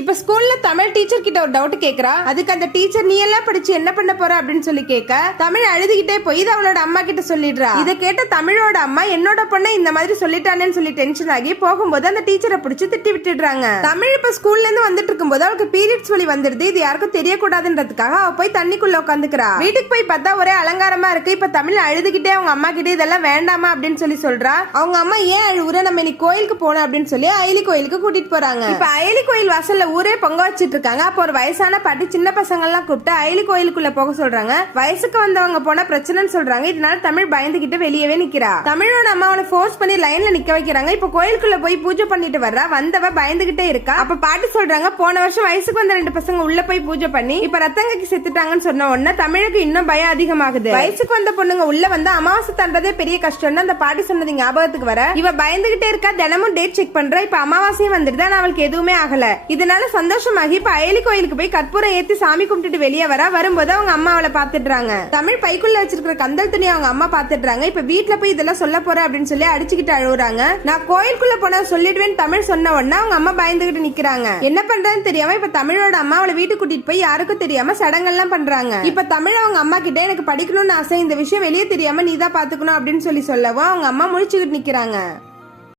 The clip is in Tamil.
இப்ப ஸ்கூல்ல தமிழ் டீச்சர் கிட்ட ஒரு டவுட் கேக்குறா. அதுக்கு அந்த டீச்சர் நீ எல்லாம் படிச்சு என்ன பண்ண போற அப்படின்னு சொல்லி கேட்க தமிழ் அழுதுகிட்டே போய் இதை அவளோட அம்மா கிட்ட சொல்லிடுறா. இதை கேட்ட தமிழோட அம்மா என்னோட பொண்ணை இந்த மாதிரி சொல்லிட்டானேன்னு சொல்லி டென்ஷன் ஆகி போகும்போது அந்த டீச்சரை பிடிச்சு திட்டி விட்டுடுறாங்க. தமிழ் இப்ப ஸ்கூல்ல இருந்து வந்துட்டு இருக்கும்போது அவளுக்கு பீரியட்ஸ் வலி வந்துருது. இது யாருக்கும் தெரியக்கூடாதுன்றதுக்காக அவ போய் தண்ணிக்குள்ள உட்காந்துக்கிறா. வீட்டுக்கு போய் பார்த்தா ஒரே அலங்காரமா இருக்கு. இப்ப தமிழ் அழுதுகிட்டே அவங்க அம்மா கிட்ட இதெல்லாம் வேண்டாமா அப்படின்னு சொல்லி சொல்றா. அவங்க அம்மா ஏன் அழுவுற, நம்ம இன்னைக்கு கோயிலுக்கு போனோம் அப்படின்னு சொல்லி அயலி கோயிலுக்கு கூட்டிட்டு போறாங்க. இப்ப அயலி கோயில் வாசல்ல ஊரே பொங்க வச்சிட்டு இருக்காங்க. அப்ப ஒரு வயசான பாட்டி சின்ன பசங்க எல்லாம் கூப்பிட்டு அயலி கோயிலுக்குள்ள போக சொல்றாங்க. வயசுக்கு வந்தவங்க போன பிரச்சனைன்னு சொல்றாங்க. இதனால தமிழ் பயந்துகிட்டு வெளியவே நிக்கிறா. தமிழோட அம்மா அவளை ஃபோர்ஸ் பண்ணி லைன்ல நிக்க வைக்கிறாங்க. இப்ப கோயிலுக்குள்ள போய் பூஜை பண்ணிட்டு வர்றா. வந்தவ பயந்துகிட்டே இருக்கா. அப்ப பாட்டி சொல்றாங்க போன வருஷம் வயசுக்கு வந்த 2 பசங்க உள்ள போய் பூஜை பண்ணி இப்ப ரத்தங்கைக்கு செத்துட்டாங்கன்னு சொன்ன உடனே தமிழுக்கு இன்னும் பயம் அதிகமாகுது. வயசுக்கு வந்த பொண்ணுங்க உள்ள வந்து அமாவாசை தாண்டதே பெரிய கஷ்டம்னு அந்த பாட்டி சொன்னது ஞாபகத்துக்கு வர இவ பயந்துகிட்டே இருக்கா. தினமும் டேட் செக் பண்றா. இப்ப அமாவாசையும் வந்துட்டு ஆனா அவளுக்கு எதுவுமே ஆகல. இதனால சந்தோஷமாகி இப்ப அயலி கோயிலுக்கு போய் கற்பூரம் ஏத்தி சாமி கும்பிட்டுட்டு வெளியே வரும்போது அவங்க அம்மா அவளை பாத்துடுறாங்க. தமிழ் பைக்குள்ள வச்சிருக்கிற கந்தல் துணி அவங்க அம்மா பாத்துடுறாங்க. இப்ப வீட்டுல போய் இதெல்லாம் சொல்ல போற அப்படின்னு சொல்லி அடிச்சுக்கிட்டு அழுகுறாங்க. நான் கோயிலுக்குள்ள போனா சொல்லிடுவேன் தமிழ் சொன்ன உடனே அவங்க அம்மா பயந்துகிட்டு நிக்கிறாங்க. என்ன பண்றதுன்னு தெரியாம இப்ப தமிழோட அம்மா அவளை வீட்டுக்கு கூட்டிட்டு போய் யாருக்கும் தெரியாம சடங்கெல்லாம் பண்றாங்க. இப்ப தமிழ் அவங்க அம்மா கிட்ட எனக்கு படிக்கணும்னு ஆசை, இந்த விஷயம் வெளியே தெரியாம நீதான் பாத்துக்கணும் அப்படின்னு சொல்லவும் அவங்க அம்மா முழிச்சுக்கிட்டு நிக்கிறாங்க.